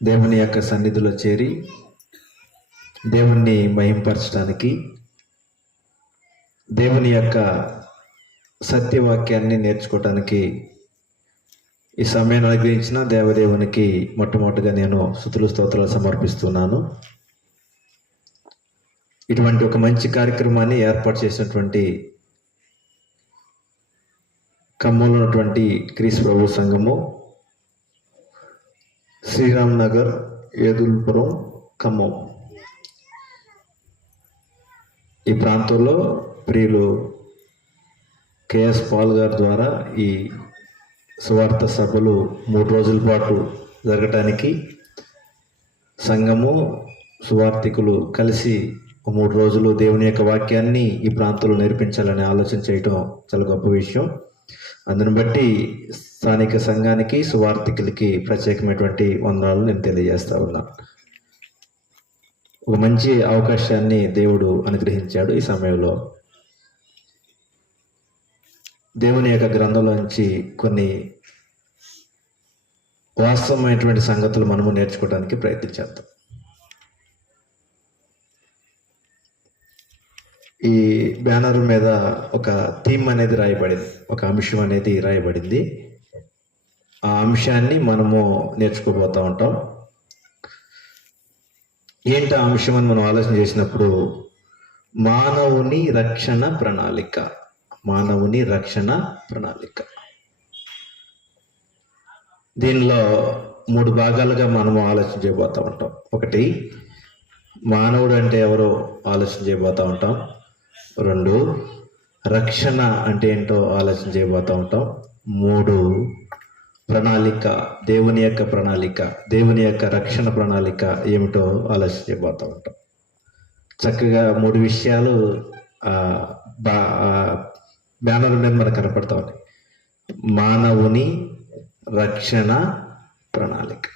దేవుని యొక్క సన్నిధిలో చేరి దేవుణ్ణి మహింపరచడానికి, దేవుని యొక్క సత్యవాక్యాన్ని నేర్చుకోవటానికి ఈ సమయాన్ని అనుగ్రహించిన దేవదేవునికి మొట్టమొదటిగా నేను స్తుతులు స్తోత్రాలు సమర్పిస్తున్నాను. ఇటువంటి ఒక మంచి కార్యక్రమాన్ని ఏర్పాటు చేసినటువంటి ఖమ్మంలో ఉన్నటువంటి క్రీస్తు ప్రభు సంఘము, శ్రీరామ్ నగర్, ఏదుల్పురం, ఖమ్మం ఈ ప్రాంతంలో ప్రియులు కేఎస్ పాల్ గారి ద్వారా ఈ సువార్త సభలు 3 రోజుల పాటు జరగటానికి సంఘము సువార్థికులు కలిసి 3 రోజులు దేవుని యొక్క వాక్యాన్ని ఈ ప్రాంతంలో నేర్పించాలని ఆలోచన చేయటం చాలా గొప్ప విషయం. అందుని బట్టి స్థానిక సంఘానికి, సువార్థికులకి ప్రత్యేకమైనటువంటి వందనాలు నేను తెలియజేస్తా ఉన్నాను. ఒక మంచి అవకాశాన్ని దేవుడు అనుగ్రహించాడు. ఈ సమయంలో దేవుని యొక్క గ్రంథంలోంచి కొన్ని వాస్తవమైనటువంటి సంగతులు మనము నేర్చుకోవడానికి ప్రయత్నించేద్దాం. ఈ బ్యానర్ మీద ఒక థీమ్ అనేది రాయబడింది, ఒక అంశం అనేది రాయబడింది. ఆ అంశాన్ని మనము నేర్చుకోబోతూ ఉంటాం. ఏంటి ఆ అంశం అని మనం ఆలోచన చేసినప్పుడు, మానవుని రక్షణ ప్రణాళిక. మానవుని రక్షణ ప్రణాళిక. దీనిలో 3 భాగాలుగా మనము ఆలోచన చేయబోతూ ఉంటాం. ఒకటి, మానవుడు అంటే ఎవరో ఆలోచన చేయబోతూ ఉంటాం. 2, రక్షణ అంటే ఏంటో ఆలోచన చేయబోతూ ఉంటాం. 3, ప్రణాళిక, దేవుని యొక్క ప్రణాళిక, దేవుని యొక్క రక్షణ ప్రణాళిక ఏమిటో ఆలోచన చేయబోతూ ఉంటాం. చక్కగా 3 విషయాలు బ్యానర్ మీద మనకు కనపడతా ఉన్నాయి. మానవుని రక్షణ ప్రణాళిక.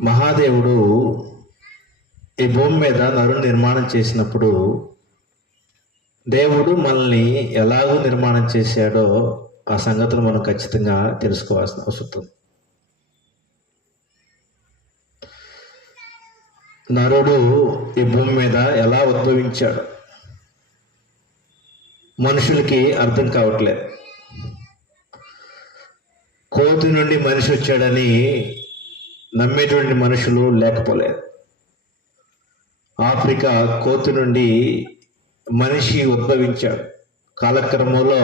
మహాదేవుడు ఈ భూమి మీద నరుని నిర్మాణం చేసినప్పుడు దేవుడు మనల్ని ఎలాగూ నిర్మాణం చేశాడో ఆ సంగతులు మనం ఖచ్చితంగా తెలుసుకోవాల్సిన అవసరం. నరుడు ఈ భూమి మీద ఎలా ఉద్భవించాడు మనుషులకి అర్థం కావట్లేదు. కోతి నుండి మనిషి వచ్చాడని నమ్మేటువంటి మనుషులు లేకపోలేదు. ఆఫ్రికా కోతి నుండి మనిషి ఉద్భవించాడు. కాలక్రమంలో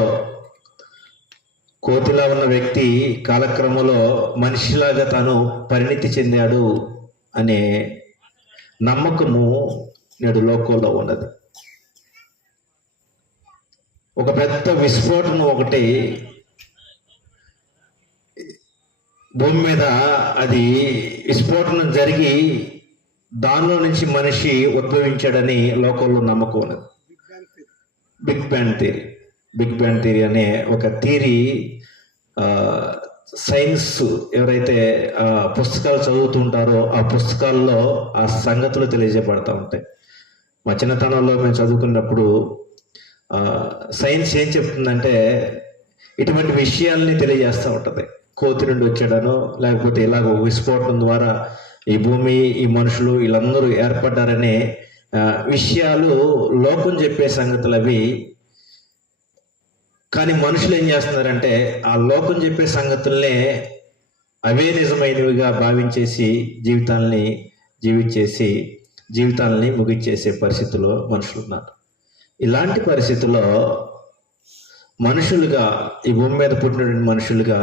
కోతిలా ఉన్న వ్యక్తి కాలక్రమంలో మనిషిలాగా తాను పరిణితి చెందాడు అనే నమ్మకము నేడు లోకంలో ఉన్నది. ఒక పెద్ద విస్ఫోటనం ఒకటి భూమి మీద, అది విస్ఫోటనం జరిగి దానిలో నుంచి మనిషి ఉద్భవించాడని లోకంలో నమ్మకం ఉన్నది. బిగ్ బ్యాంగ్ థియరీ అనే ఒక థియరీ సైన్స్ ఎవరైతే పుస్తకాలు చదువుతుంటారో ఆ పుస్తకాల్లో ఆ సంగతులు తెలియజేయబడతా ఉంటాయి. మా చిన్నతనంలో మేము చదువుకున్నప్పుడు సైన్స్ ఏం చెప్తుందంటే ఇటువంటి విషయాల్ని తెలియజేస్తూ ఉంటుంది. కోతి నుండి వచ్చాడనో లేకపోతే ఇలాగ విస్ఫోటనం ద్వారా ఈ భూమి, ఈ మనుషులు వీళ్ళందరూ ఏర్పడ్డారనే విషయాలు లోకం చెప్పే సంగతులు అవి. కానీ మనుషులు ఏం చేస్తున్నారంటే ఆ లోకం చెప్పే సంగతుల్నే అవే నిజమైనవిగా భావించేసి జీవితాలని ముగించేసే పరిస్థితిలో మనుషులు ఉన్నారు. ఇలాంటి పరిస్థితుల్లో మనుషులుగా, ఈ భూమి మీద పుట్టినటువంటి మనుషులుగా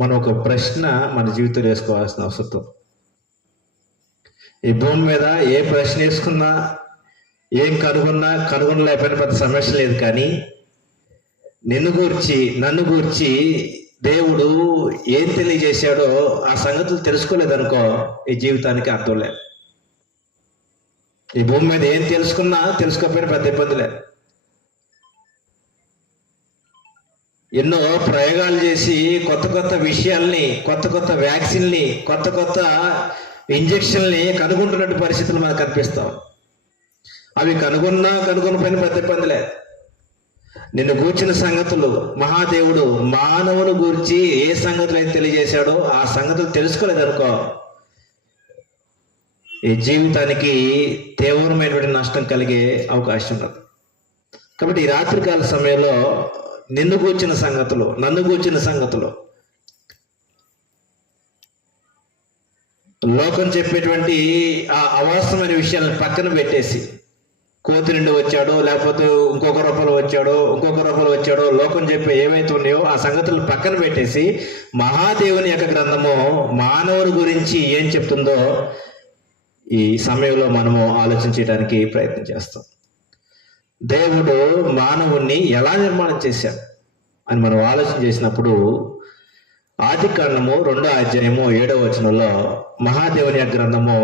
మనం ఒక ప్రశ్న మన జీవితంలో వేసుకోవాల్సిన అవసరం. ఈ భూమి మీద ఏ ప్రశ్న వేసుకున్నా, ఏం కనుగొనలేకపోయిన పెద్ద సమస్య లేదు. కానీ నన్ను గూర్చి దేవుడు ఏం తెలియజేశాడో ఆ సంగతులు తెలుసుకోలేదనుకో ఈ జీవితానికి అర్థం లేదు. ఈ భూమి మీద ఏం తెలుసుకోకపోయినా పెద్ద ఇబ్బంది లేదు. ఎన్నో ప్రయోగాలు చేసి కొత్త విషయాల్ని, కొత్త వ్యాక్సిన్ని, కొత్త ఇంజక్షన్ని కనుగొంటున్నట్టు పరిస్థితులు మనకు కనిపిస్తాం. అవి కనుగొనపోయిన పెద్ద ఇబ్బంది లేదు. నిన్ను గూర్చిన సంగతులు మహాదేవుడు మానవుని గూర్చి ఏ సంగతులు అయితే తెలియజేశాడో ఆ సంగతులు తెలుసుకోలేదనుకో, ఈ జీవితానికి తీవ్రమైనటువంటి నష్టం కలిగే అవకాశం ఉన్నది. కాబట్టి ఈ రాత్రికాల సమయంలో నిన్ను గూర్చిన సంగతులు, నన్ను గూర్చిన సంగతులు, లోకం చెప్పేటువంటి ఆ అవాస్తవమైన విషయాలను పక్కన పెట్టేసి, కోతి నుండి వచ్చాడో లేకపోతే ఇంకొక రూపంలో వచ్చాడో లోకం చెప్పే ఏవైతే ఉన్నాయో ఆ సంగతులు పక్కన పెట్టేసి, మహాదేవుని యొక్క గ్రంథము మానవుని గురించి ఏం చెప్తుందో ఈ సమయంలో మనము ఆలోచించడానికి ప్రయత్నం చేస్తాం. దేవుడు మానవుణ్ణి ఎలా నిర్మాణం చేశాడు అని మనం ఆలోచన చేసినప్పుడు, ఆదికాండము 2వ అధ్యాయము 7వ వచనంలో మహాదేవుని యొక్క గ్రంథము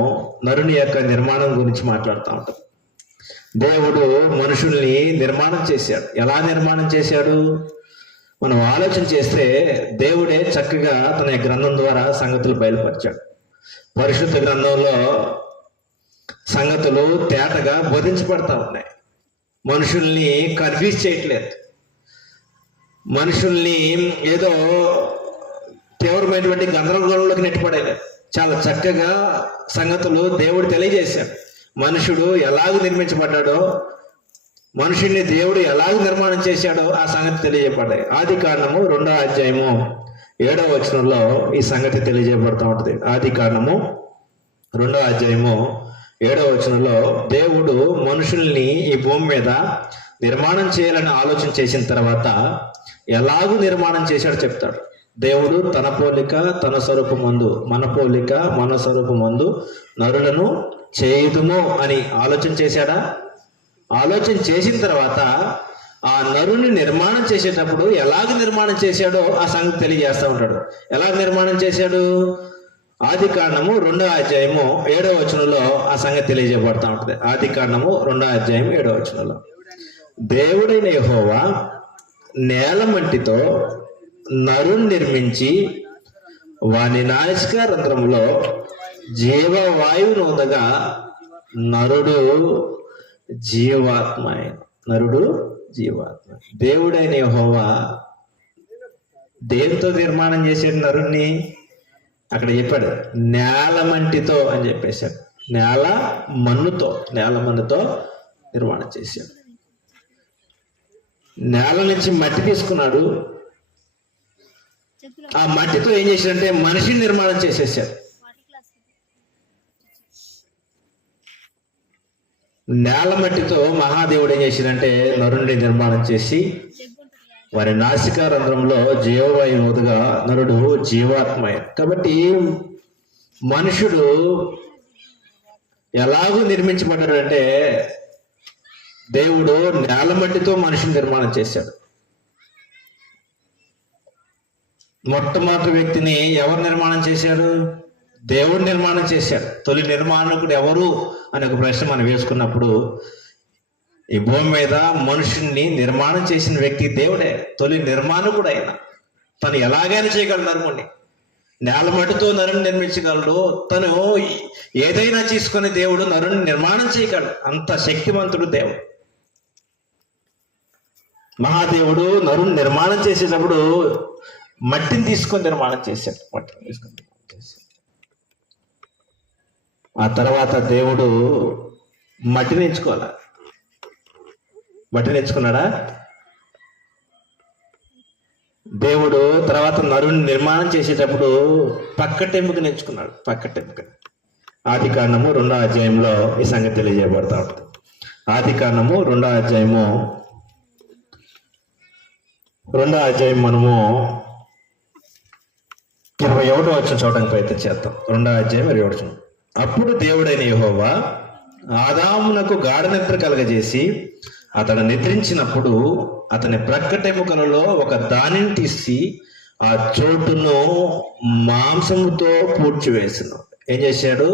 నరుని యొక్క నిర్మాణం గురించి మాట్లాడుతూ ఉంటుంది. దేవుడు మనుషుల్ని నిర్మాణం చేశాడు. ఎలా నిర్మాణం చేశాడు మనం ఆలోచన చేస్తే, దేవుడే చక్కగా తన యొక్క గ్రంథం ద్వారా సంగతులు బయలుపరిచాడు. పరిశుద్ధ గ్రంథంలో సంగతులు తేటగా బోధించబడతా ఉన్నాయి. మనుషుల్ని కన్ఫ్యూజ్ చేయట్లేదు, మనుషుల్ని ఏదో తీవ్రమైనటువంటి గందరగోళంలోకి నెట్టిపడేలేదు. చాలా చక్కగా సంగతులు దేవుడు తెలియజేశాడు. మనుషుడు ఎలాగ నిర్మించబడ్డాడో, మనుషుల్ని దేవుడు ఎలాగ నిర్మాణం చేశాడో ఆ సంగతి తెలియజేయబడ్డాయి. ఆదికాండము 2వ అధ్యాయము 7వ వచనంలో ఈ సంగతి తెలియజేయబడుతూ ఉంటుంది. ఆదికాండము 2వ అధ్యాయము 7వ వచనంలో దేవుడు మనుషుల్ని ఈ భూమి మీద నిర్మాణం చేయాలని ఆలోచన చేసిన తర్వాత ఎలాగూ నిర్మాణం చేశాడో చెప్తాడు. దేవుడు తన పోలిక తన స్వరూపమందు, మన పోలిక మన స్వరూపమందు నరులను చేయుదుము అని ఆలోచన చేశాడా? ఆలోచన చేసిన తర్వాత ఆ నరుని నిర్మాణం చేసేటప్పుడు ఎలాగ నిర్మాణం చేశాడో ఆ సంగతి తెలియజేస్తూ ఉంటాడు. ఎలా నిర్మాణం చేశాడు? ఆదికాండము 2వ అధ్యాయము 7వ వచనంలో ఆ సంగతి తెలియజేయబడతా ఉంటుంది. ఆదికాండము 2వ అధ్యాయం 7వ వచనంలో, దేవుడైన యెహోవా నేల మట్టితో నరుని నిర్మించి వాని నాసిక రంధ్రములో జీవవాయువును ఊదగా నరుడు జీవాత్మ. నరుడు జీవాత్మ. దేవుడైన యెహోవా దేనితో నిర్మాణం చేశాడు నరుణ్ణి? అక్కడ చెప్పాడు నేల మంటితో అని చెప్పేశాడు. నేల మన్నుతో నిర్మాణం చేశాడు. నేల నుంచి మట్టి తీసుకున్నాడు. ఆ మట్టితో ఏం చేశాడంటే మనిషిని నిర్మాణం చేసేసాడు. నేల మట్టితో మహాదేవుడు ఏం చేశాడంటే నరుణ్ణి నిర్మాణం చేసి వారి నాసిక రంధ్రంలో జీవవాయువు ఊదగా నరుడు జీవాత్మ. కాబట్టి మనుషుడు ఎలాగూ నిర్మించబడ్డాడు అంటే, దేవుడు నేల మట్టితో మనిషిని నిర్మాణం చేశాడు. మొట్టమొదటి వ్యక్తిని ఎవరు నిర్మాణం చేశాడు? దేవుడు నిర్మాణం చేశాడు. తొలి నిర్మాణకుడు ఎవరు అనే ఒక ప్రశ్న మనం వేసుకున్నప్పుడు, ఈ భూమి మీద మనుషుల్ని నిర్మాణం చేసిన వ్యక్తి దేవుడే. తొలి నిర్మాణకుడు ఆయన. తను ఎలాగైనా చేయగలడు నరుని. నేల మట్టితో నరుని నిర్మించగలడు. తను ఏదైనా తీసుకుని దేవుడు నరుని నిర్మాణం చేయగలడు. అంత శక్తివంతుడు దేవుడు. మహాదేవుడు నరుని నిర్మాణం చేసేటప్పుడు మట్టిని తీసుకొని నిర్మాణం చేశాడు. ఆ తర్వాత దేవుడు మట్టిని ఎంచుకోవాలి. మట్టిని ఎంచుకున్నాడా? దేవుడు తర్వాత నరుని నిర్మాణం చేసేటప్పుడు పక్కటెముకని ఎంచుకున్నాడు. పక్కటెముక. ఆదికాండము 2వ అధ్యాయంలో ఈ సంగతి తెలియజేయబడతా ఉంటుంది. ఆదికాండము 2వ అధ్యాయము 2వ అధ్యాయం మనము 21వ వచనం చూడడానికి ప్రయత్నం చేద్దాం. 2వ అధ్యాయం 21వ వచనం. అప్పుడు దేవుడైన యెహోవా ఆదామునకు గాఢ నిద్ర కలగజేసి అతడు నిద్రించినప్పుడు అతని ప్రక్కటెముకలలో ఒక దానిని తీసి ఆ చోటును మాంసముతో పూడ్చివేసెను. ఏం చేశాడు?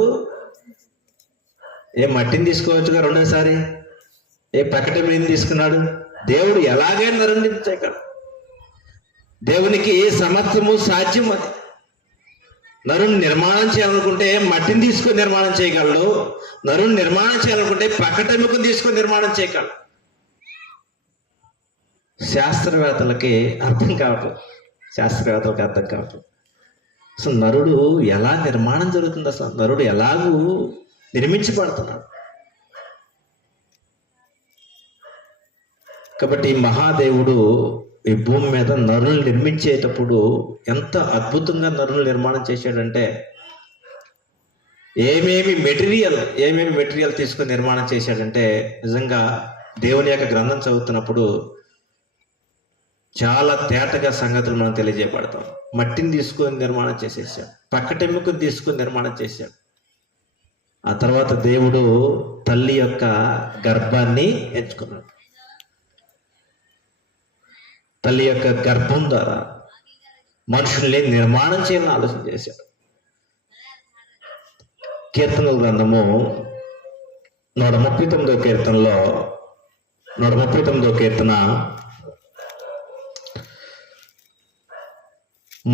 మట్టిని తీసుకోవచ్చుగా రెండోసారి. ప్రక్కటెముకని తీసుకున్నాడు. దేవుడు ఎలాగైనా నరుణించగలడు. దేవునికి సమర్థము సాధ్యం. అది నరుని నిర్మాణం చేయాలనుకుంటే మట్టిని తీసుకొని నిర్మాణం చేయగలడు. నరుని నిర్మాణం చేయాలనుకుంటే ప్రక్కటెముకని తీసుకొని నిర్మాణం చేయగలడు. శాస్త్రవేత్తలకి అర్థం కావట్లేదు. శాస్త్రవేత్తలకి అర్థం కావట్లేదు. అసలు నరుడు ఎలా నిర్మాణం జరుగుతుంది, అసలు నరుడు ఎలాగూ నిర్మించబడుతున్నాడు. కాబట్టి మహాదేవుడు ఈ భూమి మీద నరులు నిర్మించేటప్పుడు ఎంత అద్భుతంగా నరులు నిర్మాణం చేశాడంటే, ఏమేమి మెటీరియల్ తీసుకొని నిర్మాణం చేశాడంటే, నిజంగా దేవుని యొక్క గ్రంథం చదువుతున్నప్పుడు చాలా తేటగా సంగతులు మనం తెలియజేయబడతాం. మట్టిని తీసుకొని నిర్మాణం చేసేసాడు, పక్కటెముకను తీసుకొని నిర్మాణం చేశాడు. ఆ తర్వాత దేవుడు తల్లి యొక్క గర్భాన్ని ఎంచుకున్నాడు. తల్లి యొక్క గర్భం ద్వారా మనుషుల్ని నిర్మాణం చేయాలని ఆలోచన చేశాడు. కీర్తనల గ్రంథము 139వ కీర్తనలో 139వ కీర్తన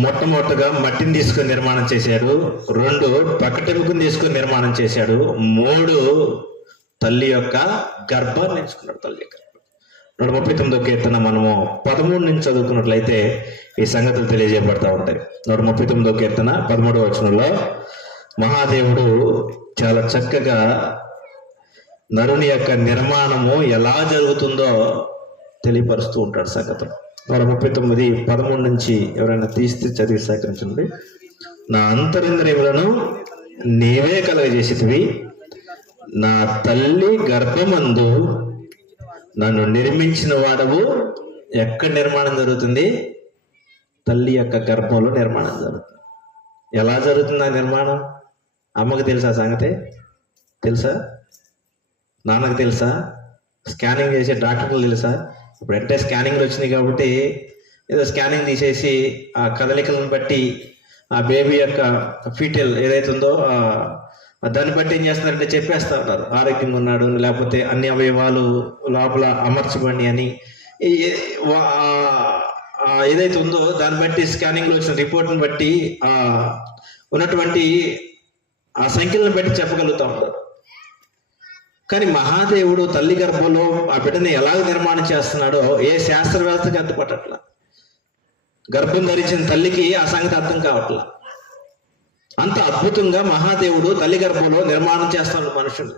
మొట్టమొదటిగా మట్టిని తీసుకొని నిర్మాణం చేశాడు, 2 పక్కటెముకను తీసుకొని నిర్మాణం చేశాడు, 3 తల్లి యొక్క గర్భాన్ని ఎంచుకున్నాడు. తల్లి యొక్క 139వ కీర్తన మనము 13 నుంచి చదువుకున్నట్లయితే ఈ సంగతులు తెలియజేయబడతా ఉంటాయి. 139వ కీర్తన 13వ వచనంలో మహాదేవుడు చాలా చక్కగా నరుని యొక్క నిర్మాణము ఎలా జరుగుతుందో తెలియపరుస్తూ ఉంటాడు సంగతులు. 139:13 నుంచి ఎవరైనా తీస్తే చదివి సేకరించండి. నా అంతరింద్రియములను నీవే కలగజేసితివి, నా తల్లి గర్భమందు నన్ను నిర్మించిన వాడవు. ఎక్కడ నిర్మాణం జరుగుతుంది? తల్లి యొక్క గర్భంలో నిర్మాణం జరుగుతుంది. ఎలా జరుగుతుంది ఆ నిర్మాణం? అమ్మకు తెలుసా సంగతి? తెలుసా? నాన్నకు తెలుసా? స్కానింగ్ చేసే డాక్టర్లు తెలుసా? ఇప్పుడు అంటే స్కానింగ్లు వచ్చినాయి కాబట్టి ఏదో స్కానింగ్ తీసేసి ఆ కదలికలను బట్టి ఆ బేబీ యొక్క ఫీటల్ ఏదైతే ఉందో దాన్ని బట్టి ఏం చేస్తున్నారంటే చెప్పేస్తా ఉన్నారు ఆరోగ్యంగా ఉన్నాడు, లేకపోతే అన్ని అవయవాలు లోపల అమర్చబడి అని ఏదైతే ఉందో దాన్ని బట్టి స్కానింగ్లో వచ్చిన రిపోర్ట్ని బట్టి ఉన్నటువంటి ఆ సంఖ్యలను బట్టి చెప్పగలుగుతా ఉన్నారు. కానీ మహాదేవుడు తల్లి గర్భంలో ఆ బిడ్డని ఎలాగ నిర్మాణం చేస్తున్నాడో ఏ శాస్త్రవేత్తకి అర్థపట్టట్లా. గర్భం ధరించిన తల్లికి ఆ సంగతి అర్థం కావట్లా. అంత అద్భుతంగా మహాదేవుడు తల్లి గర్భంలో నిర్మాణం చేస్తున్నాడు మనుషులు.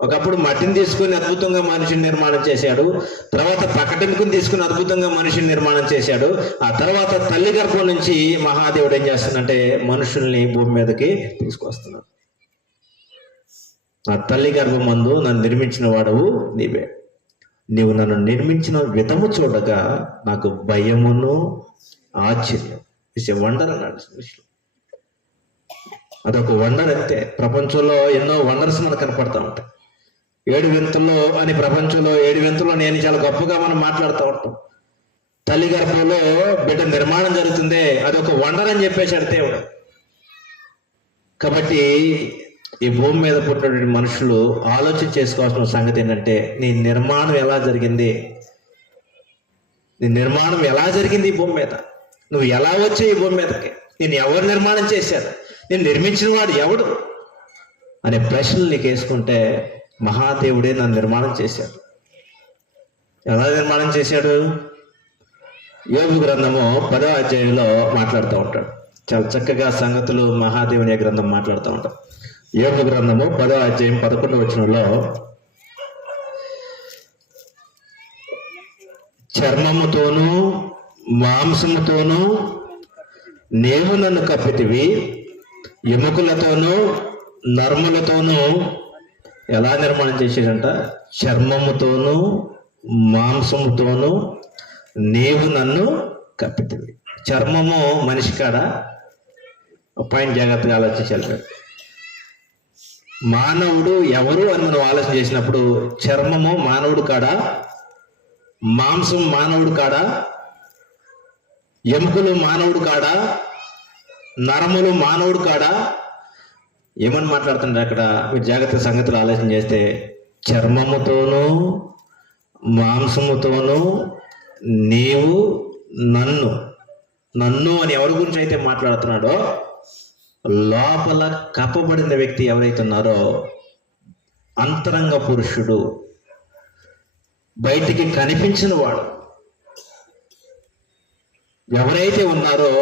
ఒకప్పుడు మట్టిని తీసుకుని అద్భుతంగా మనిషిని నిర్మాణం చేశాడు, తర్వాత పక్కటెముకని తీసుకుని అద్భుతంగా మనిషిని నిర్మాణం చేశాడు. ఆ తర్వాత తల్లి గర్భం నుంచి మహాదేవుడు ఏం చేస్తుందంటే మనుషుల్ని భూమి మీదకి తీసుకొస్తున్నాడు. నా తల్లి గర్భమందు నన్ను నిర్మించిన వాడవు నీవే, నీవు నన్ను నిర్మించిన విధము చూడగా నాకు భయమును ఆశ్చర్యం. ఇట్స్ ఎ వండర్ అన్నాడు. అదొక వండర్ అంతే. ప్రపంచంలో ఎన్నో వండర్స్ మనకు కనపడతా ఉంటాయి. 7 వింతల్లో అని ప్రపంచంలో 7 వింతల్లో నేను చాలా గొప్పగా మనం మాట్లాడుతూ ఉంటాం. తల్లి గర్భంలో బిడ్డ నిర్మాణం జరుగుతుంది, అదొక వండర్ అని చెప్పేశాడు దేవుడు. కాబట్టి ఈ భూమి మీద పుట్టినటువంటి మనుషులు ఆలోచన చేసుకోవాల్సిన సంగతి ఏంటంటే నీ నిర్మాణం ఎలా జరిగింది, నీ నిర్మాణం ఎలా జరిగింది ఈ భూమి మీద, నువ్వు ఎలా వచ్చావు ఈ భూమి మీదకి, నేను ఎవరు నిర్మాణం చేశారు, నేను నిర్మించిన వాడు ఎవడు అనే ప్రశ్నలు నీకు వేసుకుంటే మహాదేవుడే నన్ను నిర్మాణం చేశాడు. ఎలా నిర్మాణం చేశాడు? యోబు గ్రంథము 10వ అధ్యాయంలో మాట్లాడుతూ ఉంటాడు. చాలా చక్కగా సంగతులు మహాదేవుని గ్రంథం మాట్లాడుతూ ఉంటాడు. యోబు గ్రంథము 10వ అధ్యాయం 11వ వచనంలో చర్మముతోనూ మాంసముతోనూ నీవు నన్ను కప్పితివి, ఎముకలతోనూ నర్ములతోనూ ఎలా నిర్మాణం చేసేదంట? చర్మముతోనూ మాంసముతోనూ నీవు నన్ను కప్పితివి. చర్మము మనిషి కాడ పాయింట్ జాగ్రత్తగా ఆలోచించాలి. మానవుడు ఎవరు అని మనం ఆలోచన చేసినప్పుడు చర్మము మానవుడు కాడా, మాంసం మానవుడు కాడా, ఎముకలు మానవుడు కాడా, నరములు మానవుడు కాడా? ఏమని మాట్లాడుతుండే అక్కడ? మీరు జాగ్రత్త సంగతులు ఆలోచన చేస్తే చర్మముతోనూ మాంసముతోనూ నీవు నన్ను అని ఎవరి గురించి అయితే మాట్లాడుతున్నాడో లోపల కప్పబడిన వ్యక్తి ఎవరైతే ఉన్నారో అంతరంగ పురుషుడు, బయటికి కనిపించిన వాడు, ఎవరైతే ఉన్నారో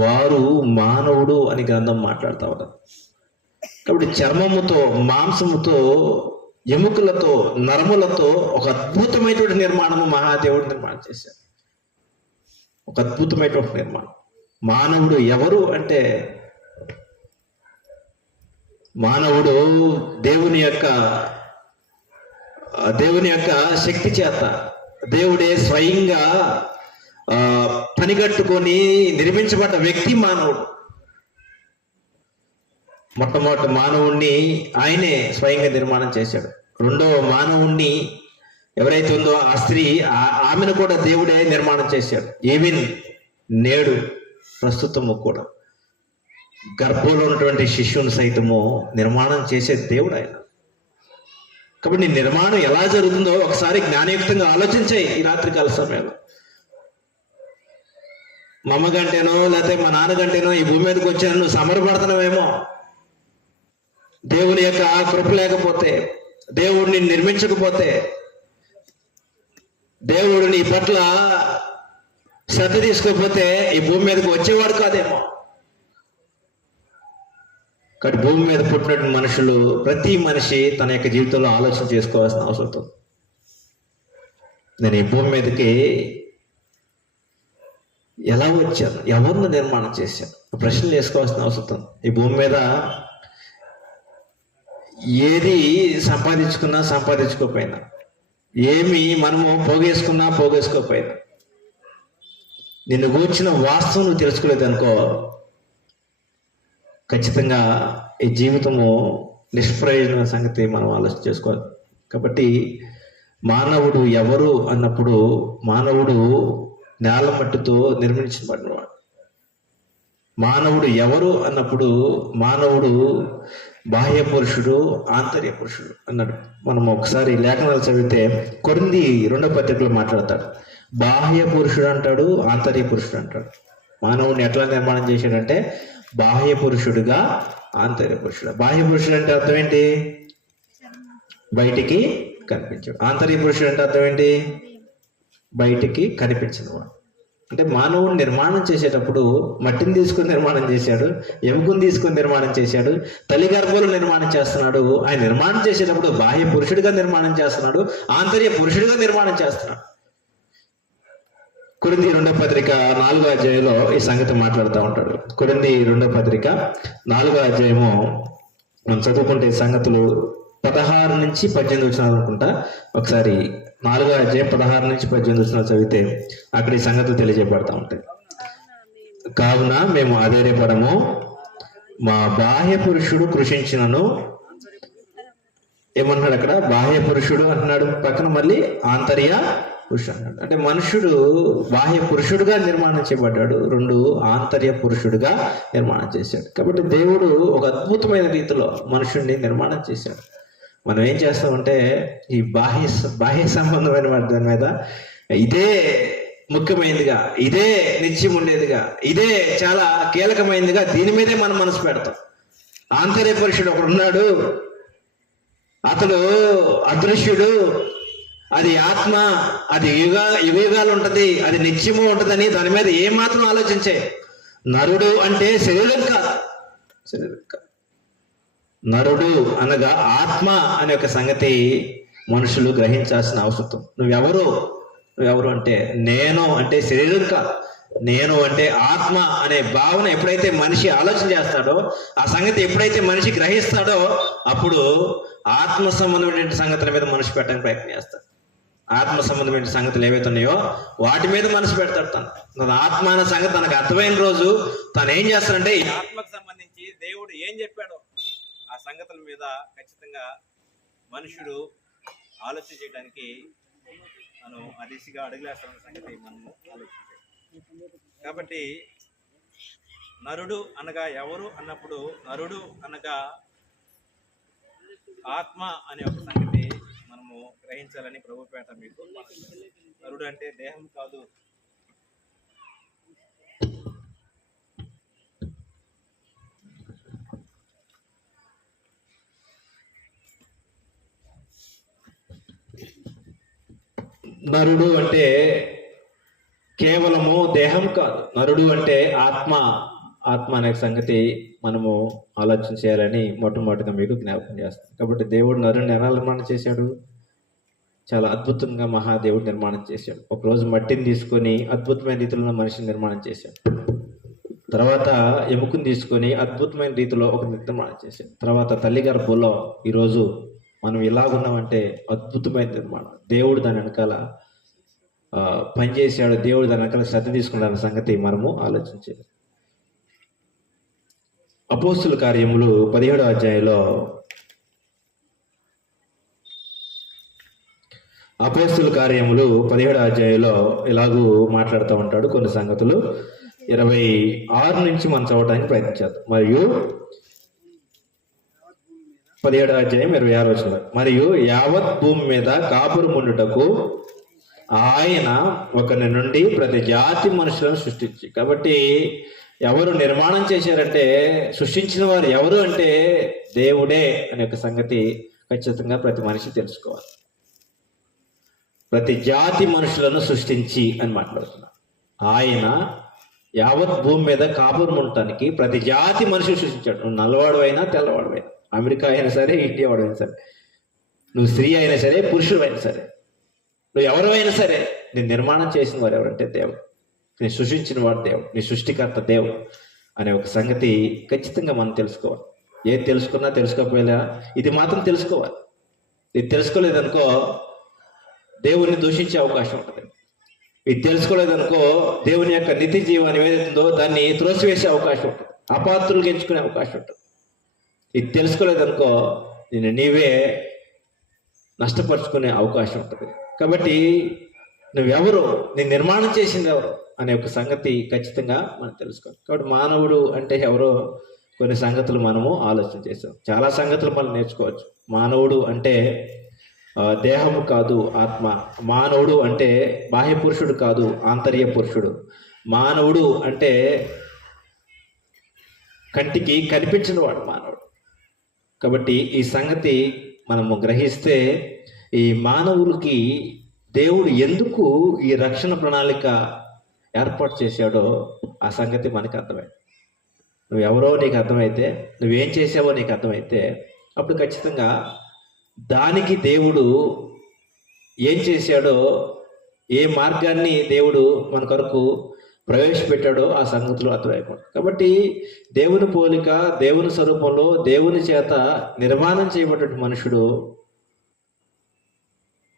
వారు మానవుడు అని గ్రంథం మాట్లాడుతూ ఉన్నారు. కాబట్టి చర్మముతో, మాంసముతో, ఎముకలతో, నరములతో ఒక అద్భుతమైనటువంటి నిర్మాణము మహాదేవుడు నిర్మాణం చేశారు. ఒక అద్భుతమైనటువంటి నిర్మాణం. మానవుడు ఎవరు అంటే మానవుడు దేవుని యొక్క శక్తి చేత దేవుడే స్వయంగా పనిగట్టుకొని నిర్మించబడ్డ వ్యక్తి మానవుడు. మొట్టమొదటి మానవుణ్ణి ఆయనే స్వయంగా నిర్మాణం చేశాడు. రెండవ మానవుణ్ణి ఎవరైతే ఉందో ఆ స్త్రీ, ఆమెను కూడా దేవుడే నిర్మాణం చేశాడు. ఈవెన్ నేడు ప్రస్తుతము కూడా గర్భంలో ఉన్నటువంటి శిశువుని సైతము నిర్మాణం చేసే దేవుడు ఆయన. కాబట్టి నీ నిర్మాణం ఎలా జరుగుతుందో ఒకసారి జ్ఞానయుక్తంగా ఆలోచించాయి ఈ రాత్రికాల సమయంలో. మా అమ్మ గంటేనో లేకపోతే మా నాన్న గంటేనో ఈ భూమి మీదకి వచ్చాను నువ్వు సమరపడుతున్నావేమో. దేవుని యొక్క కృప లేకపోతే, దేవుడిని నిర్మించకపోతే, దేవుడు నీ పట్ల శ్రద్ధ తీసుకోకపోతే ఈ భూమి మీదకి వచ్చేవాడు కాదేమో. కాబట్టి భూమి మీద పుట్టినటువంటి మనుషులు, ప్రతి మనిషి తన యొక్క జీవితంలో ఆలోచన చేసుకోవాల్సిన అవసరం ఉంది. నేను ఈ భూమి మీదకి ఎలా వచ్చాను, ఎవరిని నిర్మాణం చేశాను, ప్రశ్నలు వేసుకోవాల్సిన అవసరం ఉంది. ఈ భూమి మీద ఏది సంపాదించుకోకపోయినా, ఏమి మనము పోగేసుకోకపోయినా, నిన్ను కూర్చున్న వాస్తవం నువ్వు తెలుసుకోలేదు అనుకో, ఖచ్చితంగా ఈ జీవితము నిష్ప్రయోజన సంగతి మనం ఆలోచన చేసుకోవాలి. కాబట్టి మానవుడు ఎవరు అన్నప్పుడు, మానవుడు నేల మట్టితో నిర్మించబడినవాడు. మానవుడు ఎవరు అన్నప్పుడు, మానవుడు బాహ్య పురుషుడు, ఆంతర్య పురుషుడు అన్నాడు. మనం ఒకసారి లేఖనాలు చదివితే కొరింథీ 2వ పత్రికలో మాట్లాడతాడు. బాహ్య పురుషుడు అంటాడు, ఆంతర్య పురుషుడు అంటాడు. మానవుడిని ఎట్లా నిర్మాణం చేశాడంటే బాహ్య పురుషుడుగా, ఆంతర్య పురుషుడు. బాహ్య పురుషుడు అంటే అర్థం ఏంటి? బయటికి కనిపించాడు. ఆంతర్య పురుషుడు అంటే అర్థం ఏంటి? బయటికి కనిపించినవాడు. అంటే మానవుడు నిర్మాణం చేసేటప్పుడు మట్టిని తీసుకుని నిర్మాణం చేశాడు, ఎముకను తీసుకుని నిర్మాణం చేశాడు, తల్లి గర్భంలో నిర్మాణం చేస్తున్నాడు. ఆయన నిర్మాణం చేసేటప్పుడు బాహ్య పురుషుడిగా నిర్మాణం చేస్తున్నాడు, ఆంతర్య పురుషుడిగా నిర్మాణం చేస్తున్నాడు. కొరింథీ 2వ పత్రిక 4వ అధ్యాయంలో ఈ సంగతి మాట్లాడుతూ ఉంటాడు. కొరింథీ 2వ పత్రిక 4వ అధ్యాయము మనం చదువుకుంటే సంగతులు 16 నుంచి 18 వచనాలు అనుకుంటా. ఒకసారి 4వ అధ్యాయం 16 నుంచి 18 వచనాలు చదివితే అక్కడ ఈ సంగతులు తెలియజేయబడతా ఉంటాయి. కావున మేము ఆధైర్యపడము, మా బాహ్య పురుషుడు కృషించినను, ఏమన్నాడు అక్కడ? బాహ్య పురుషుడు అంటున్నాడు, పక్కన మళ్ళీ ఆంతర్య పురుషుడు అన్నాడు. అంటే మనుషుడు బాహ్య పురుషుడుగా నిర్మాణం చేయబడ్డాడు, 2 ఆంతర్య పురుషుడుగా నిర్మాణం చేశాడు. కాబట్టి దేవుడు ఒక అద్భుతమైన రీతిలో మనుషుడిని నిర్మాణం చేశాడు. మనం ఏం చేస్తామంటే ఈ బాహ్య సంబంధమైన దాని మీద ఇదే ముఖ్యమైనదిగా, ఇదే నిత్యం ఉండేదిగా, ఇదే చాలా కీలకమైనదిగా దీని మీదే మనం మనసు పెడతాం. ఆంతర్య పురుషుడు ఒకడున్నాడు, అతడు అదృశ్యుడు, అది ఆత్మ, అది యుగాలు ఉంటది, అది నిత్యము ఉంటదని దాని మీద ఏమాత్రం ఆలోచించే. నరుడు అంటే శరీరం కాదు. నరుడు అనగా ఆత్మ అనే ఒక సంగతి మనుషులు గ్రహించాల్సిన అవసరం. నువ్వెవరు అంటే నేను అంటే శరీరం కాదు, నేను అంటే ఆత్మ అనే భావన ఎప్పుడైతే మనిషి ఆలోచన చేస్తాడో, ఆ సంగతి ఎప్పుడైతే మనిషి గ్రహిస్తాడో, అప్పుడు ఆత్మ సంబంధమైన సంగతుల మీద మనసు పెట్టడానికి ప్రయత్నం చేస్తాడు. ఆత్మ సంబంధమైన సంగతులు ఏవైతే ఉన్నాయో వాటి మీద మనసు పెడతాడు. తన ఆత్మ అనే సంగతి తనకు అర్థమైన రోజు తను ఏం చేస్తాడంటే ఈ ఆత్మకు సంబంధించి దేవుడు ఏం చెప్పాడో ఆ సంగతుల మీద ఖచ్చితంగా మనుషుడు ఆలోచన చేయడానికి మనం ఆ దిశగా అడుగులేస్తున్న సంగతి మనము ఆలోచించాలి. కాబట్టి నరుడు అనగా ఎవరు అన్నప్పుడు, నరుడు అనగా ఆత్మ అనే ఒక సంగతి మనము గ్రహించాలని ప్రభుపేట మీకు. నరుడు అంటే దేహం కాదు. నరుడు అంటే కేవలము దేహం కాదు, నరుడు అంటే ఆత్మ. ఆత్మ అనే సంగతి మనము ఆలోచన చేయాలని మొట్టమొదటిగా మీకు జ్ఞాపకం చేస్తాను. కాబట్టి దేవుడు నరుడిని ఎలా నిర్మాణం చేశాడు? చాలా అద్భుతంగా మహాదేవుడు నిర్మాణం చేశాడు. ఒకరోజు మట్టిని తీసుకొని అద్భుతమైన రీతిలో మనిషిని నిర్మాణం చేశాడు. తర్వాత ఎముకను తీసుకొని అద్భుతమైన రీతిలో ఒక నిర్మాణం చేశాడు. తర్వాత తల్లి గర్భంలో ఈరోజు మనం ఇలాగున్నామంటే అద్భుతమైన నిర్మాణం. దేవుడు దాని వెనకాల పనిచేశాడు. దేవుడు దాని వెనకాల శ్రద్ధ తీసుకున్న సంగతి మనము ఆలోచించాలి. అపోస్తుల కార్యములు 17వ అధ్యాయంలో అపోస్తుల కార్యములు 17వ అధ్యాయంలో ఇలాగూ మాట్లాడుతూ ఉంటాడు. కొన్ని సంగతులు 26 నుంచి మనం చదవడానికి ప్రయత్నించారు. మరియు 17వ అధ్యాయం 26వ వచనం, మరియు యావత్ భూమి మీద కాపురం ఉండుటకు ఆయన ఒకరి నుండి ప్రతి జాతి మనుషులను సృష్టించి. కాబట్టి ఎవరు నిర్మాణం చేశారంటే, సృష్టించిన వారు ఎవరు అంటే దేవుడే అనే ఒక సంగతి ఖచ్చితంగా ప్రతి మనిషి తెలుసుకోవాలి. ప్రతి జాతి మనుషులను సృష్టించి అని మాట్లాడుతున్నారు. ఆయన యావత్ భూమి మీద కాపురం ఉండటానికి ప్రతి జాతి మనుషులు సృష్టించాడు. నువ్వు నల్లవాడు అయినా తెల్లవాడు అయినా, అమెరికా అయినా సరే, ఇండియా వాడు అయినా సరే, నువ్వు స్త్రీ అయినా సరే, పురుషుడు అయినా సరే, నువ్వు ఎవరైనా సరే, నేను నిర్మాణం చేసిన వారు ఎవరంటే దేవుడు. నేను సృష్టించిన వాడు దేవుడు, నీ సృష్టికర్త దేవుడు అనే ఒక సంగతి ఖచ్చితంగా మనం తెలుసుకోవాలి. ఏది తెలుసుకున్నా తెలుసుకోకపోయినా ఇది మాత్రం తెలుసుకోవాలి. ఇది తెలుసుకోలేదనుకో దేవుణ్ణి దూషించే అవకాశం ఉంటుంది. ఇది తెలుసుకోలేదనుకో దేవుని యొక్క నిత్య జీవాన్ని ఏదైతుందో దాన్ని త్రోసివేసే అవకాశం ఉంటుంది. అపాత్రులు ఎంచుకునే అవకాశం ఉంటుంది. ఇది తెలుసుకోలేదనుకో నేను నీవే నష్టపరుచుకునే అవకాశం ఉంటుంది. కాబట్టి నువ్వెవరు, నేను నిర్మాణం చేసింది ఎవరు అనే ఒక సంగతి ఖచ్చితంగా మనం తెలుసుకోవాలి. కాబట్టి మానవుడు అంటే ఎవరో కొన్ని సంగతులు మనము ఆలోచన చేస్తాం. చాలా సంగతులు మనం నేర్చుకోవచ్చు. మానవుడు అంటే దేహము కాదు, ఆత్మ. మానవుడు అంటే బాహ్య పురుషుడు కాదు, ఆంతర్య పురుషుడు. మానవుడు అంటే కంటికి కనిపించిన వాడు మానవుడు. కాబట్టి ఈ సంగతి మనము గ్రహిస్తే ఈ మానవులకి దేవుడు ఎందుకు ఈ రక్షణ ప్రణాళిక ఏర్పాటు చేశాడో ఆ సంగతి మనకు అర్థమైంది. నువ్వెవరో నీకు అర్థమైతే, నువ్వేం చేసావో నీకు అర్థమైతే, అప్పుడు ఖచ్చితంగా దానికి దేవుడు ఏం చేశాడో, ఏ మార్గాన్ని దేవుడు మన కొరకు ప్రవేశపెట్టాడో ఆ సంగతులు అర్థమైపోతుంది. కాబట్టి దేవుని పోలిక, దేవుని స్వరూపంలో దేవుని చేత నిర్మాణం చేయబడ్డ మనుషుడు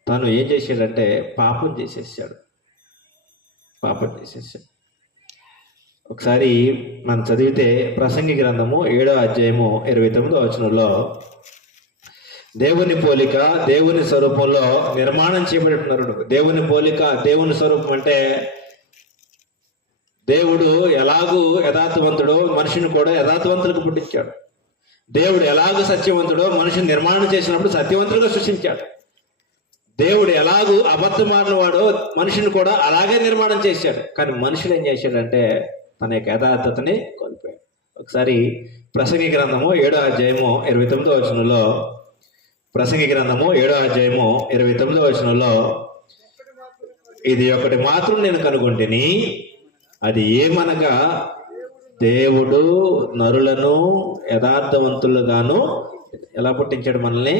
తను ఏం చేశాడంటే పాపం చేసేసాడు. ఒకసారి మనం చదివితే ప్రసంగి గ్రంథము 7వ అధ్యాయము 29వ వచనంలో దేవుని పోలిక, దేవుని స్వరూపంలో నిర్మాణం చేయబడుతున్నారు. దేవుని పోలిక, దేవుని స్వరూపం అంటే దేవుడు ఎలాగూ యథార్థవంతుడో మనిషిని కూడా యథార్థవంతులకు పుట్టించాడు. దేవుడు ఎలాగూ సత్యవంతుడో మనిషిని నిర్మాణం చేసినప్పుడు సత్యవంతులుగా సృష్టించాడు. దేవుడు ఎలాగూ అబద్ధమాడిన వాడో మనిషిని కూడా అలాగే నిర్మాణం చేశాడు. కానీ మనుషులు ఏం చేశాడంటే తన యొక్క యథార్థతని కోల్పోయాడు. ఒకసారి ప్రసంగి గ్రంథము 7వ అధ్యాయము 29వ వచనంలో, ప్రసంగి గ్రంథము 7వ అధ్యాయము 29వ వచనంలో, ఇది ఒకటి మాత్రం నేను కనుగొంటిని, అది ఏమనగా దేవుడు నరులను యథార్థవంతులుగాను ఎలా పుట్టించాడు మనల్ని?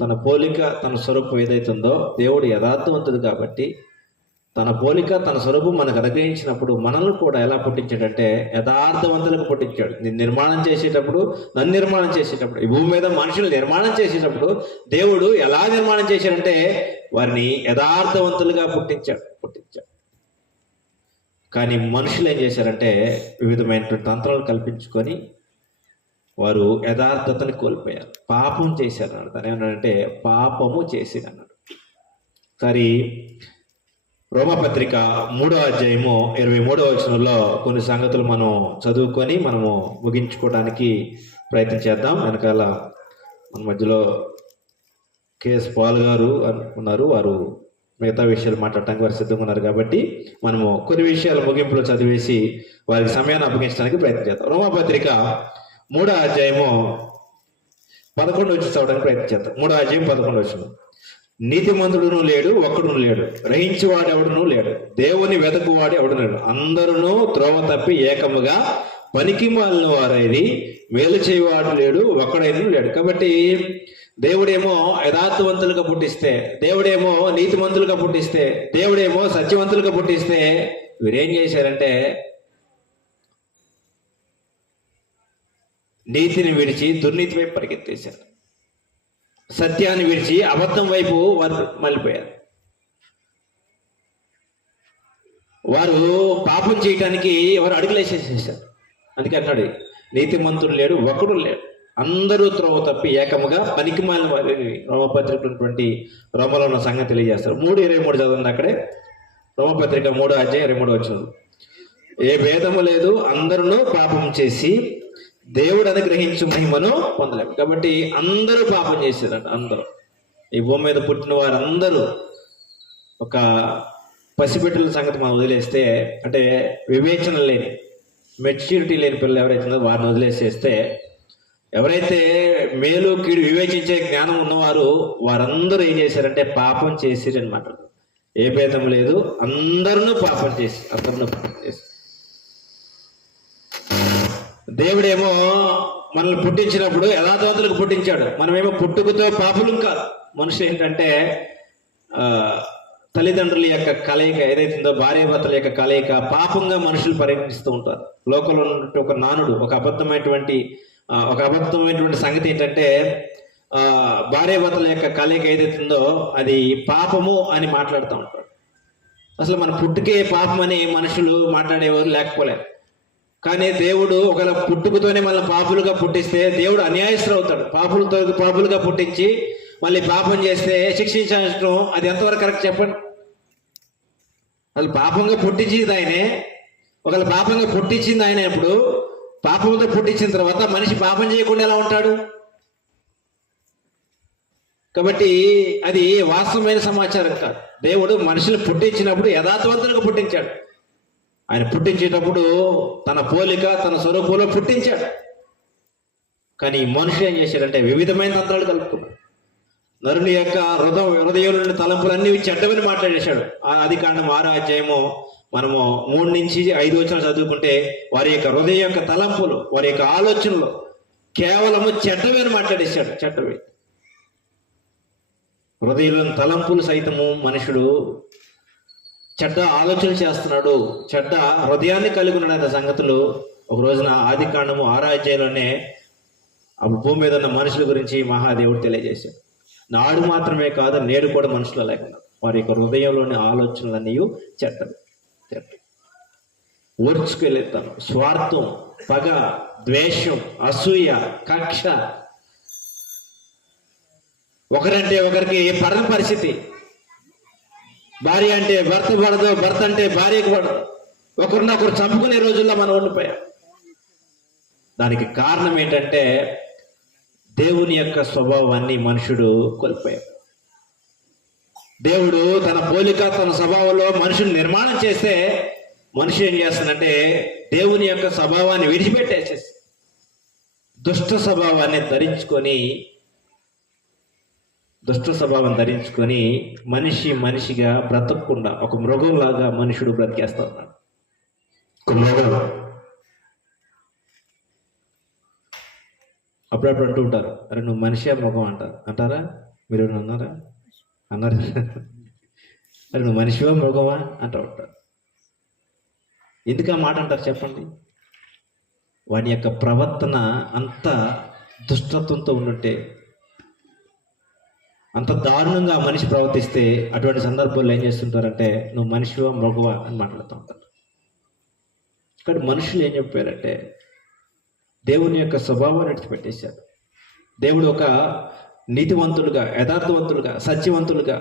తన పోలిక, తన స్వరూపం ఏదైతుందో దేవుడు యథార్థవంతుడు కాబట్టి తన పోలిక, తన స్వరూపం మనకు అనుగ్రహించినప్పుడు మనల్ని కూడా ఎలా పుట్టించాడంటే యథార్థవంతులకు పుట్టించాడు. నేను నిర్మాణం చేసేటప్పుడు, నన్ను నిర్మాణం చేసేటప్పుడు, ఈ భూమి మీద మనుషులు నిర్మాణం చేసేటప్పుడు దేవుడు ఎలా నిర్మాణం చేశాడంటే వారిని యథార్థవంతులుగా పుట్టించాడు. కానీ మనుషులు ఏం చేశారంటే వివిధమైనటువంటి తంత్రాలు కల్పించుకొని వారు యథార్థతని కోల్పోయారు, పాపం చేశారు అన్నాడు. తను ఏమన్నాడంటే పాపము చేసి అన్నాడు. సరే, రోమపత్రిక 3వ అధ్యాయము 23వ వచనంలో కొన్ని సంగతులు మనం చదువుకొని మనము ముగించుకోవడానికి ప్రయత్నం చేద్దాం. వెనకాల మన మధ్యలో కేఎస్ పాల్ గారు ఉన్నారు, వారు మిగతా విషయాలు మాట్లాడటానికి వారు సిద్ధంగా ఉన్నారు. కాబట్టి మనము కొన్ని విషయాలు ముగింపులో చదివేసి వారికి సమయాన్ని అప్పగించడానికి ప్రయత్నం చేద్దాం. రోమపత్రిక 3వ అధ్యాయము 11వ వచనం చదవడానికి ప్రయత్నం చేద్దాం. 3వ అధ్యాయం 11వ వచనం. నీతిమంతుడును లేడు, ఒక్కడును లేడు. గ్రహించేవాడు ఎవడును లేడు. దేవుని వెతకువాడు ఎవడు లేడు. అందరూ త్రోవ తప్పి ఏకముగా పనికి మాలిన వారైది, మేలు చేయవాడు లేడు, ఒక్కడైనా లేడు. కాబట్టి దేవుడేమో యథార్థవంతులుగా పుట్టిస్తే, దేవుడేమో నీతిమంతులుగా పుట్టిస్తే, దేవుడేమో సత్యవంతులుగా పుట్టిస్తే, వీరేం చేశారంటే నీతిని విడిచి దుర్నీతి వైపు పరిగెత్తేశారు. సత్యాన్ని విడిచి అబద్ధం వైపు వారు మళ్ళీపోయారు. వారు పాపం చేయటానికి వారు అడుగులేసేసేసారు. అందుకే అంటాడు, నీతిమంతుడు లేడు, ఒకడు లేడు, అందరూ త్రోవ తప్పి ఏకముగా పనికిమాలిన వారిని రోమపత్రిక ఉన్నటువంటి రోమలో ఉన్న సంగతి తెలియజేస్తారు. 3:23 చదవండి. అక్కడే రోమపత్రిక 3:23 ఏ భేదము లేదు, అందరూ పాపం చేసి దేవుడు అనుగ్రహించు మహిమను పొందలేము. కాబట్టి అందరూ పాపం చేశారంట. అందరూ ఈ భూమి మీద పుట్టిన వారందరూ, ఒక పసిబిడ్డల సంగతి మనం వదిలేస్తే, అంటే వివేచన లేని, మెచ్యూరిటీ లేని పిల్లలు ఎవరైతే ఉన్నారో వారిని వదిలేసేస్తే, ఎవరైతే మేలు కీడు వివేచించే జ్ఞానం ఉన్నవారు వారందరూ ఏం చేశారంటే పాపం చేసిరనమాట. ఏ భేదం లేదు, అందరూ పాపం చేసి. దేవుడేమో మనల్ని పుట్టించినప్పుడు యథార్థవంతులకు పుట్టించాడు. మనమేమో పుట్టుకతో పాపులం కాదు. మనుషులు ఏంటంటే తల్లిదండ్రుల యొక్క కలయిక ఏదైతుందో, భార్యాభర్తల యొక్క కలయిక పాపంగా మనుషులు పరిగణిస్తూ ఉంటారు. లోకంలో ఉన్నట్టు ఒక నానుడు, ఒక అబద్ధమైనటువంటి సంగతి ఏంటంటే భార్యాభర్తల యొక్క కలయిక ఏదైతుందో అది పాపము అని మాట్లాడుతూ ఉంటారు. అసలు మన పుట్టుకే పాపం అని మనుషులు మాట్లాడేవారు లేకపోలేరు. కానీ దేవుడు ఒకవేళ పుట్టుకతోనే మనల్ని పాపులుగా పుట్టిస్తే దేవుడు అన్యాయస్తుడు అవుతాడు. పాపులుగా పుట్టించి మళ్ళీ పాపం చేస్తే శిక్షించడం అది ఎంతవరకు కరెక్ట్ చెప్పండి? అసలు పాపంగా పుట్టించింది ఆయనే. ఒకవేళ పాపంగా పుట్టించింది ఆయన, ఇప్పుడు పాపంతో పుట్టించిన తర్వాత మనిషి పాపం చేయకుండా ఎలా ఉంటాడు? కాబట్టి అది వాస్తవమైన సమాచారం కాదు. దేవుడు మనుషులు పుట్టించినప్పుడు యథార్థవంతులుగా పుట్టించాడు. ఆయన పుట్టించేటప్పుడు తన పోలిక, తన స్వరూపంలో పుట్టించాడు. కానీ మనుషులు ఏం చేశాడంటే వివిధమైన తంత్రాలు కలుపుకున్నాడు. నరుని యొక్క హృదయంలోని తలంపులన్నీ చెడ్డమని మాట్లాడేశాడు. ఆదికాండం 6వ అధ్యాయము మనము 3 నుంచి 5 వచనాలు చదువుకుంటే వారి యొక్క హృదయం యొక్క తలంపులు, వారి యొక్క ఆలోచనలు కేవలము చెడ్డమని మాట్లాడేశాడు. చెడ్డవి హృదయంలోని తలంపులు సైతము మనుషుడు చెడ్డ ఆలోచన చేస్తున్నాడు, చెడ్డ హృదయాన్ని కలిగి ఉన్నాడు సంగతులు ఒక రోజున ఆదికాండము 6వ అధ్యాయంలోనే భూమి మీద ఉన్న మనుషుల గురించి మహాదేవుడు తెలియజేశాడు. నాడు మాత్రమే కాదు, నేడు కూడా మనుషులు అలాగే ఉన్నారు. వారి యొక్క హృదయంలోని ఆలోచనలన్నీ చెడ్డవి. ఓర్చుకెళ్ళేస్తాను, స్వార్థం, పగ, ద్వేషం, అసూయ, కక్ష, ఒకరంటే ఒకరికి పడని పరిస్థితి. భార్య అంటే భర్త పడదు, భర్త అంటే భార్యకు పడదు. ఒకరినొకరు చంపుకునే రోజుల్లో మనం ఉండిపోయాం. దానికి కారణం ఏంటంటే దేవుని యొక్క స్వభావాన్ని మనుషుడు కోల్పోయాడు. దేవుడు తన పోలిక, తన స్వభావంలో మనుషుని నిర్మాణం చేస్తే మనిషి ఏం చేస్తానంటే దేవుని యొక్క స్వభావాన్ని విడిచిపెట్టేసేసి దుష్ట స్వభావం ధరించుకొని మనిషిగా బ్రతకకుండా ఒక మృగంలాగా మనుషుడు బ్రతికేస్తా ఉన్నాడు. ఒక మృగం. అప్పుడప్పుడు అంటూ ఉంటారు, అరే నువ్వు మనిషి మృగం అంటారా? మీరు అన్నారు? అరే నువ్వు మనిషివా మృగమా అంటూ ఉంటారు. ఎందుకు ఆ మాట అంటారు చెప్పండి? వాని యొక్క ప్రవర్తన అంత దుష్టత్వంతో ఉండుంటే, అంత దారుణంగా ఆ మనిషి ప్రవర్తిస్తే అటువంటి సందర్భాల్లో ఏం చేస్తుంటారంటే నువ్వు మనిషివా మృగవా అని మాట్లాడుతూ ఉంటారు. కానీ మనుషులు ఏం చెప్పారంటే దేవుని యొక్క స్వభావాన్ని విడిచిపెట్టేశాడు. దేవుడు ఒక నీతివంతులుగా, యథార్థవంతులుగా, సత్యవంతులుగా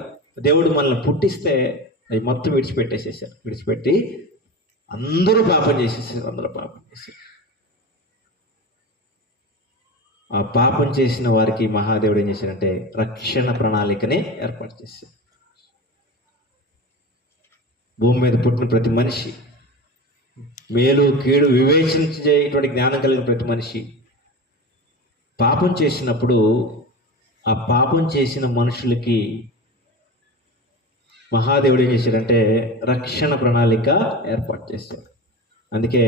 దేవుడు మనల్ని పుట్టిస్తే అది మొత్తం విడిచిపెట్టి అందరూ పాపం చేసేసారు. ఆ పాపం చేసిన వారికి మహాదేవుడు ఏం చేశాడంటే రక్షణ ప్రణాళికనే ఏర్పాటు చేశాడు. భూమి మీద పుట్టిన ప్రతి మనిషి, మేలు కీడు వివేచించేటువంటి జ్ఞానం కలిగిన ప్రతి మనిషి పాపం చేసినప్పుడు ఆ పాపం చేసిన మనుషులకి మహాదేవుడు ఏం చేశాడంటే రక్షణ ప్రణాళిక ఏర్పాటు చేశాడు. అందుకే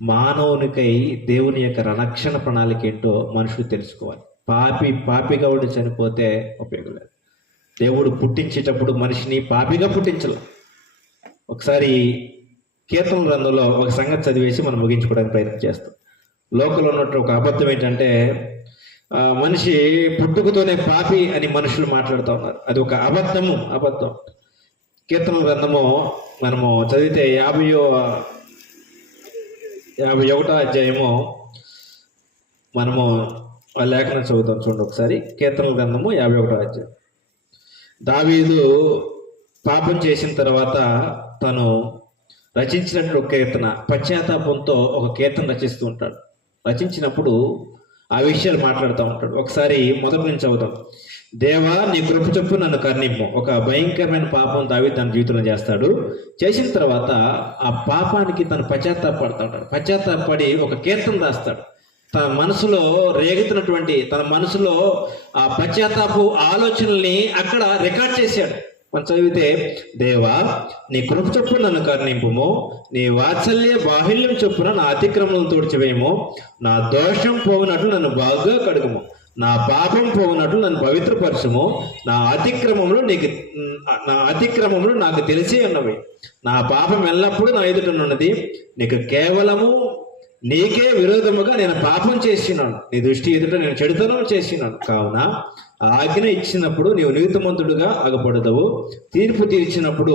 మానవునికై దేవుని యొక్క రక్షణ ప్రణాళిక ఏంటో మనుషులు తెలుసుకోవాలి. పాపిగా ఉండి చనిపోతే ఉపయోగం లేదు. దేవుడు పుట్టించేటప్పుడు మనిషిని పాపిగా పుట్టించలేదు. ఒకసారి కీర్తన గ్రంథంలో ఒక సంగతి చదివేసి మనం ముగించుకోవడానికి ప్రయత్నం చేస్తాం. లోకంలో ఉన్నట్టు ఒక అబద్ధం ఏంటంటే మనిషి పుట్టుకతోనే పాపి అని మనుషులు మాట్లాడుతూ ఉన్నారు. అది ఒక అబద్ధం. కీర్తన గ్రంథము మనము చదివితే 51వ అధ్యాయము మనము ఆ లేఖనం చదువుతాం. చూడండి ఒకసారి. కీర్తన గ్రంథము 51వ అధ్యాయం. దావీదు పాపం చేసిన తర్వాత తను రచించినట్టు ఒక కీర్తన, పశ్చాత్తాపంతో ఒక కీర్తన రచిస్తూ ఉంటాడు. రచించినప్పుడు ఆ విషయాలు మాట్లాడుతూ ఉంటాడు. ఒకసారి మొదటి నుంచి చదువుతాం. దేవా, నీ కృప చొప్పు నన్ను కరుణింపు. ఒక భయంకరమైన పాపం దావీదు తన జీవితంలో చేస్తాడు. చేసిన తర్వాత ఆ పాపానికి తను పశ్చాత్తాపడుతూ ఉంటాడు. పశ్చాత్తాపడి ఒక కీర్తన రాస్తాడు. తన మనసులో రేగుతున్నటువంటి, తన మనసులో ఆ పశ్చాత్తాపు ఆలోచనల్ని అక్కడ రికార్డ్ చేశాడు. మనం చదివితే, దేవా, నీ కృప చొప్పున నన్ను కరుణింపుము, నీ వాత్సల్య బాహుల్యం చొప్పున నా అతిక్రమం తోడ్చివేయము, నా దోషం పోవునట్లు నన్ను బాగా కడుగుము, నా పాపం పోవునట్లు నన్ను పవిత్రపరచుము, నా అతిక్రమములు నాకు తెలిసే ఉన్నవి, నా పాపం ఎల్లప్పుడూ నా ఎదుటనున్నది, నీకే విరోధముగా నేను పాపం చేసినాను, నీ దృష్టి ఎదుట నేను చెడుతనం చేసినాను. కావున ఆజ్ఞ ఇచ్చినప్పుడు నీవు నీతిమంతుడుగా అగపడదవు, తీర్పు తీర్చినప్పుడు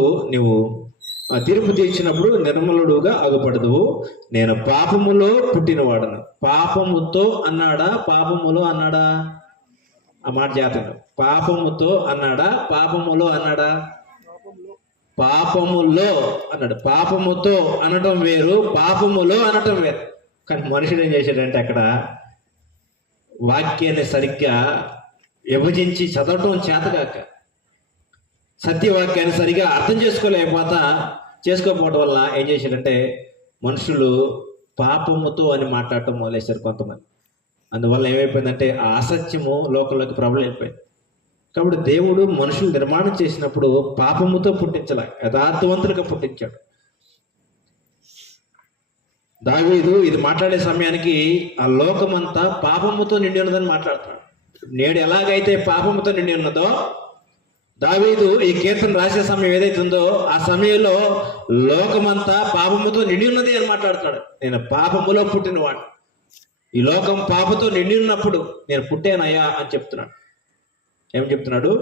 నిర్మలుడుగా అగపడదవు. నేను పాపములో పుట్టినవాడను. పాపముతో అన్నాడా, పాపములో అన్నాడా? ఆ మాట జాతకం. పాపముతో అన్నాడా, పాపములో అన్నాడా? పాపములో అన్నాడు. పాపముతో అనటం వేరు, పాపములో అనటం వేరు. కానీ మనుషుడు ఏం చేశాడంటే అక్కడ వాక్యాన్ని సరిగ్గా విభజించి చదవటం చేతగాక, సత్యవాక్యాన్ని సరిగా అర్థం చేసుకోకపోవడం వల్ల ఏం చేశాడంటే మనుషులు పాపముతో అని మాట్లాడటం మొదలేశారు కొంతమంది. అందువల్ల ఏమైపోయిందంటే ఆ అసత్యము లోకంలోకి ప్రబలైపోయింది. కాబట్టి దేవుడు మనుషులు నిర్మాణం చేసినప్పుడు పాపముతో పుట్టించాల, యథార్థవంతులుగా పుట్టించాడు. దావీదు ఇది మాట్లాడే సమయానికి ఆ లోకమంతా పాపముతో నిండి ఉన్నదని మాట్లాడుతున్నాడు. నేడు ఎలాగైతే పాపముతో నిండి ఉన్నదో, దావీదు ఈ కీర్తన రాసే సమయం ఏదైతే ఉందో ఆ సమయంలో లోకమంతా పాపముతో నిండి ఉన్నది అని మాట్లాడుతున్నాడు. నేను పాపములో పుట్టినవాడు, ఈ లోకం పాపతో నిండి ఉన్నప్పుడు నేను పుట్టానయ్యా అని చెప్తున్నాడు. ఏం చెప్తున్నాడు?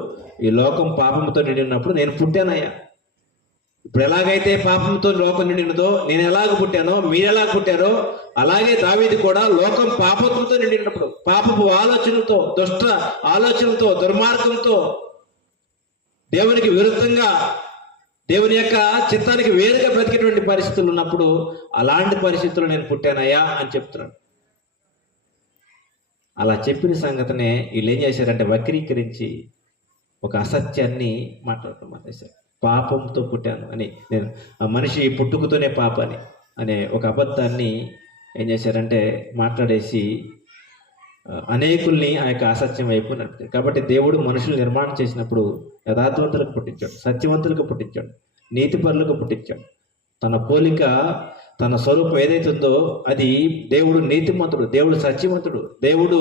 ఈ లోకం పాపముతో నిండి ఉన్నప్పుడు నేను పుట్టానయ్యా. ఇప్పుడు ఎలాగైతే పాపంతో లోకం నిండి ఉన్నదో, నేను ఎలాగ పుట్టానో, మీరు ఎలాగ పుట్టారో, అలాగే దావీదు కూడా లోకం పాపంతో నిండి ఉన్నప్పుడు, పాపపు ఆలోచనలతో, దుష్ట ఆలోచనలతో, దుర్మార్గంతో, దేవునికి విరుద్ధంగా, దేవుని యొక్క చిత్తానికి వేరుగా బ్రతికేటువంటి పరిస్థితులు ఉన్నప్పుడు, అలాంటి పరిస్థితుల్లో నేను పుట్టానయ్యా అని చెప్తున్నాడు. అలా చెప్పిన సంగతినే వీళ్ళు ఏం చేశారంటే వక్రీకరించి ఒక అసత్యాన్ని మాట్లాడటం మానేశారు. పాపంతో పుట్టాను అని, నేను మనిషి పుట్టుకతోనే పాపని అనే ఒక అబద్ధాన్ని ఏం చేశారంటే మాట్లాడేసి అనేకుల్ని ఆ యొక్క అసత్యం వైపు నడిపారు. కాబట్టి దేవుడు మనుషులు నిర్మాణం చేసినప్పుడు యథార్థవంతులకు పుట్టించాడు, సత్యవంతులకు పుట్టించాడు, నీతిపరులకు పుట్టించాడు. తన పోలిక, తన స్వరూపం ఏదైతే ఉందో అది దేవుడు నీతిమంతుడు, దేవుడు సత్యవంతుడు, దేవుడు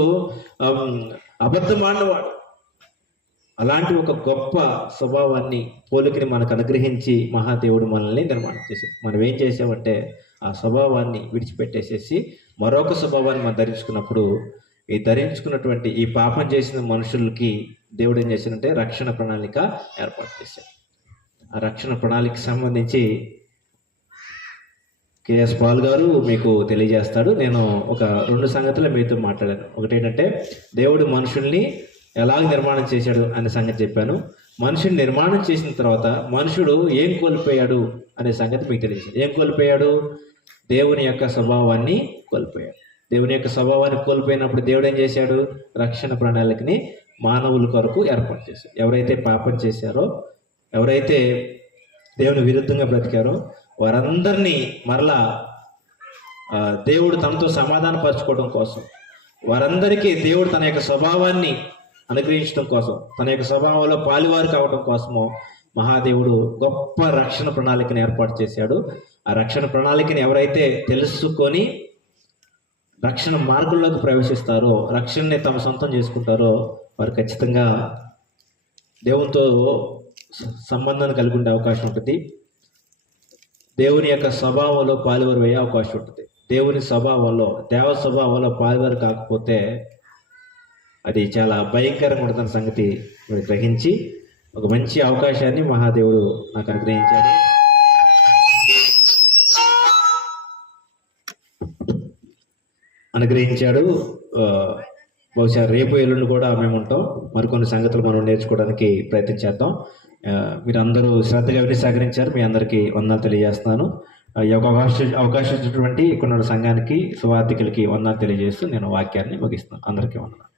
అబద్ధమాడినవాడు. అలాంటి ఒక గొప్ప స్వభావాన్ని, పోలికని మనకు అనుగ్రహించి మహాదేవుడు మనల్ని నిర్మాణం చేశాడు. మనం ఏం చేసామంటే ఆ స్వభావాన్ని విడిచిపెట్టేసేసి మరొక స్వభావాన్ని మనం ధరించుకున్నప్పుడు, ఈ ధరించుకున్నటువంటి ఈ పాపం చేసిన మనుషులకి దేవుడు ఏం చేశాడంటే రక్షణ ప్రణాళిక ఏర్పాటు చేశాడు. ఆ రక్షణ ప్రణాళికకి సంబంధించి కేఎస్ పాల్ గారు మీకు తెలియజేస్తాడు. నేను ఒక 2 సంగతులు మీతో మాట్లాడాను. ఒకటి ఏంటంటే దేవుడు మనుషుల్ని ఎలాగ నిర్మాణం చేశాడు అనే సంగతి చెప్పాను. మనుషుని నిర్మాణం చేసిన తర్వాత మనుషుడు ఏం కోల్పోయాడు అనే సంగతి మీకు తెలియజేశాడు. ఏం కోల్పోయాడు? దేవుని యొక్క స్వభావాన్ని కోల్పోయాడు. దేవుని యొక్క స్వభావాన్ని కోల్పోయినప్పుడు దేవుడు ఏం చేశాడు? రక్షణ ప్రణాళికని మానవుల కొరకు ఏర్పాటు చేశాడు. ఎవరైతే పాపం చేశారో, ఎవరైతే దేవుని విరుద్ధంగా బ్రతికారో వారందరినీ మరలా దేవుడు తనతో సమాధానపరచుకోవడం కోసం, వారందరికీ దేవుడు తన యొక్క స్వభావాన్ని అనుగ్రహించడం కోసం, తన యొక్క స్వభావంలో పాలువారు కావడం కోసము మహాదేవుడు గొప్ప రక్షణ ప్రణాళికను ఏర్పాటు చేశాడు. ఆ రక్షణ ప్రణాళికని ఎవరైతే తెలుసుకొని రక్షణ మార్గంలోకి ప్రవేశిస్తారో, రక్షణని తమ సొంతం చేసుకుంటారో, వారు ఖచ్చితంగా దేవునితో సంబంధాన్ని కలిగి ఉండే అవకాశం ఉంటుంది. దేవుని యొక్క స్వభావంలో పాలువారు అయ్యే అవకాశం ఉంటుంది. దేవుని స్వభావంలో, దేవ స్వభావంలో పాలువారు కాకపోతే అది చాలా భయంకరంగా ఉంటుందన్న సంగతి మీరు గ్రహించి ఒక మంచి అవకాశాన్ని మహాదేవుడు నాకు అనుగ్రహించాడు. బహుశా రేపు ఎల్లుండి కూడా మేము ఉంటాం. మరికొన్ని సంగతులు మనం నేర్చుకోవడానికి ప్రయత్నం చేద్దాం. మీరు అందరూ శ్రద్ధగా విని సహకరించారు. మీ అందరికీ వందనాలు తెలియజేస్తున్నాను. ఈ యొక్క అవకాశం ఇచ్చినటువంటి ఇక్కడ సంఘానికి, సువార్థికులకి వందనాలు తెలియజేస్తూ నేను వాక్యాన్ని ముగిస్తున్నాను. అందరికీ వందనాలు.